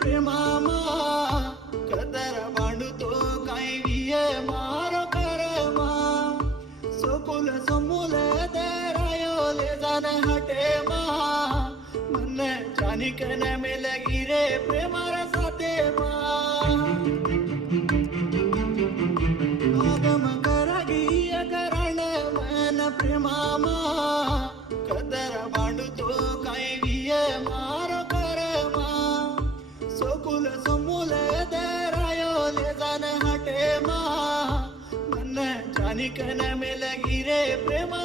प्रेमामा कदर भांडतो काय विय मारो करमा सोकुल समूल दरायो ले जान हटे मा मन जानिकन में लगी रे प्रेमार साथे मा आगम करगी करण मन प्रेमामा कदर भांडतो काय विय मारो करमा सोकुल समूल दरायो ले जान हटे मा मन जानिकन में लगी रे प्रेमा